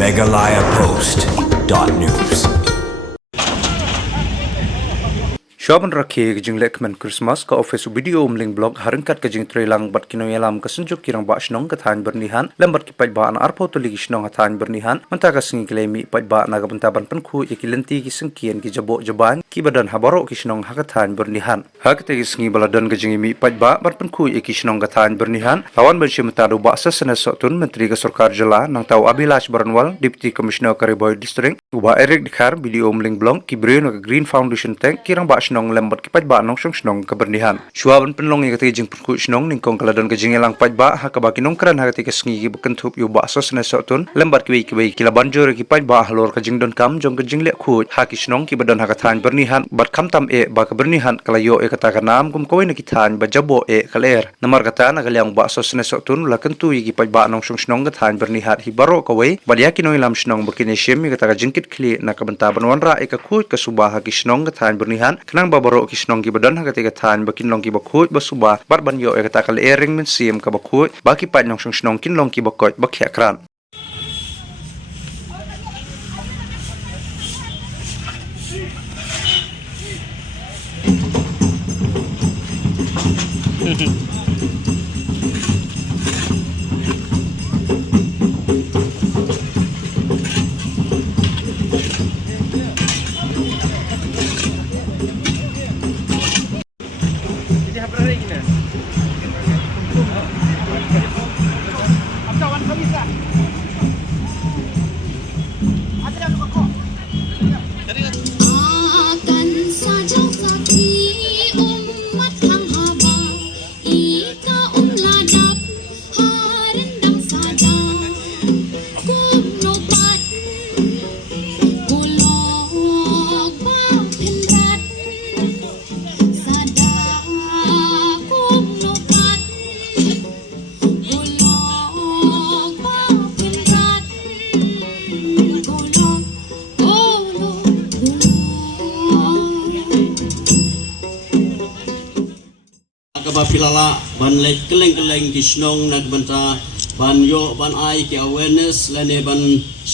megalayapost.news. Shaban rakhi kajing lekman Christmas ka office video umling blog harangkat kajing trailang bat kinoyalam kasunjuk kirang ba shnong kathan bernihan lambat ki pajba an arpo tuli shnong hathan bernihan mantaka singi klemi pajba nagabantaban panku ikilenti ki sengkian ki jabo jaban ki badan habaro ki shnong hakathan bernihan hakte ki singi baladan kajing mi pajba bat panku iki shnong kathan bernihan lawan bershim tadu ba sasana sotun menteri ka sarkar jala nang tau Abilash Baranwal deputy commissioner Kariboy district uba Eric dikhar video umling blog ki breno ka Green Foundation tank kirang ba nong lembat ki pajba nong shnong kebernihan shuaban penlong yang kati jing penku shnong ningkong kaladon ka jing elang pajba hakaba kinong kran hakati ka sngi ki bekentup yu ba sos na sotun lembat ki wei ki labanjor ki pajba halor ka jing don kam jong ka jing le khu haki shnong ki badon hakathan bernihan bat kam tam e ba ka bernihan kalayo e kata ka nam kum koin ki than ba jabo e kaler namar kata na galyang ba sos na sotun la kentu ki pajba nong shnong ka than bernihan hi baro ka wei badya kinoi lam shnong bakine shem ki kata ka jingkit kli na ka banta banwanra e ka khu ka subah haki shnong ka than bernihan nang babaro kisnong ki badan hakati ka than bakin long ki bakut basuba barban yo e kata kal ering min sim ka bakut baki pat nong shnong kin long ki bakot bakhya kran pilala ban lek keleng kisnong nagbanta ban yo ban ai ki awareness lane ban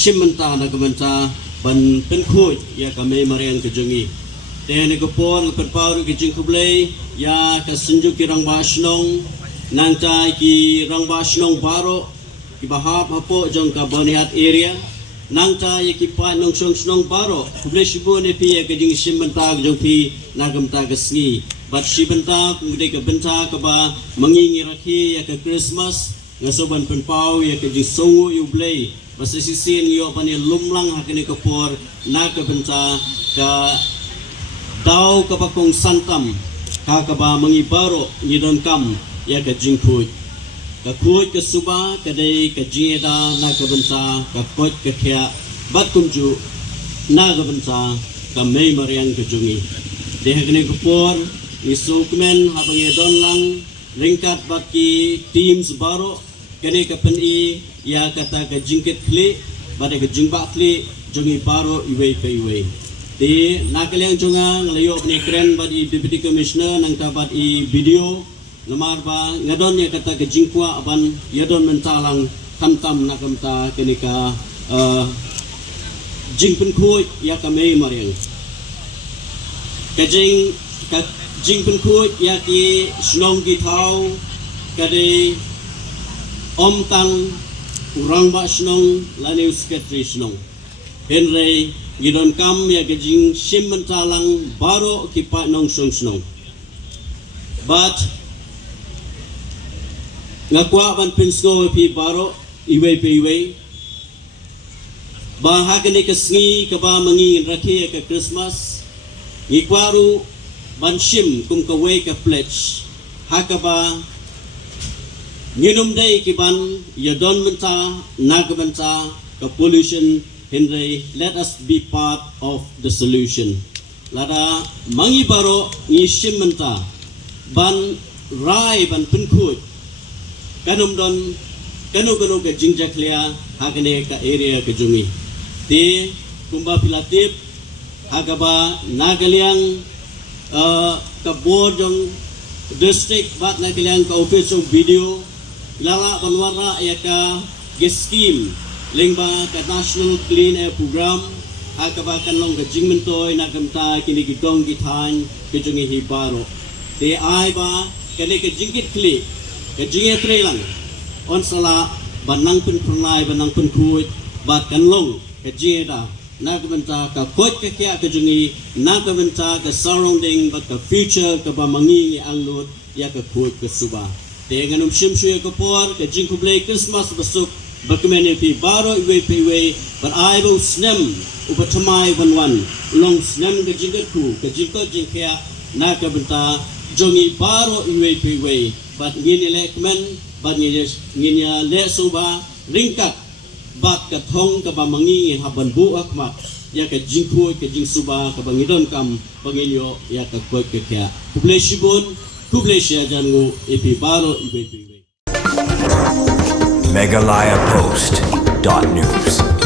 shimenta nagbanta ban penkut ya kami marian kejungi tene ko por perparu ki jingkuble ya kasunjuk ki rang basnong nantai ki rang basnong baro ki bahap hapo jong ka baniat area nantai ki pa nong snong baro kuble shibu ne pi ya kejing shimenta jong pi nagamta gasngi bat si benta kemudian ke benta ke ba mengingi rakhi ya ke Christmas ngasoban penpau ya ke jisongu yu blay basa sisin yo pani lumlang hakini ke por na ke benta ka dau ke pakong santam ka ba mengibaro ngidon kam ya ke jingkut ka kuit ke suba ke dei ke jeda na ke benta ka kot ke khia bat kumju na ke benta ka mei marian ke jungi de hakini ke por isukmen habang yedon lang ringkat baki teams baro kene kapen i ya kata ka jingkit kli bade ka jingba kli jongi baro iwei pe iwei di nakaliang jonga ngalayo ni kren badi deputy commissioner nang tabat i video lemar ba ngadon ya kata ka jingkwa aban yedon mentalang kamtam nakamta kene ka jingpen khoi ya kame mariang kajing ka jing penkut ya ki snong ki thau kade om tang urang ba snong lane sekretari snong henry gidon kam ya ke jing sim mentalang baro ki pa nong snong but ngakwa ban pinsko pi baro iwe pe iwe ba hakene ke sngi ka ba mangi rakhi ke Christmas ngikwaru banshim kum kawe ka pledge hakaba nginum day kiban yadon menta nagbanta ka pollution henry let us be part of the solution lada mangi baro ni shimenta ban rai ban penkut kanum don kanu ka jingjaklia hakane ka area ka jungi ti kumba pilatip hakaba nagaliang ka board yung district bat na kailangan ka official video lala panwara ya ka scheme lingba ka National Clean Air Program akabakan long ka jingmentoy na kamta kini gigong gitan kejungi hibaro te ai ba kani ka jingkit kli ka jingi trelang on sala banang pun pernai banang pun kuit bat kan long ka jingi da na kamta ka kot ka kya kejungi na kamta ka surrounding but ka future ka ba mangi ang lut ya ka kuit ka suba te nganum shimshu ka por ka jingkublay Christmas basuk Bagaimana pi baro iwe but I will snem upatamai wan long snem ke jingku ke jingkya na ka benta jongi baro iwe but ngini lekmen but ngini le suba ringkat bat ka thong ka ba mangi haban bu akmat ya ka jingku ke jing suba ka bangidon kam banginyo ya ka ko ke kya kuble shibun kuble shya jangu ipi baro iwe Megalayapost.news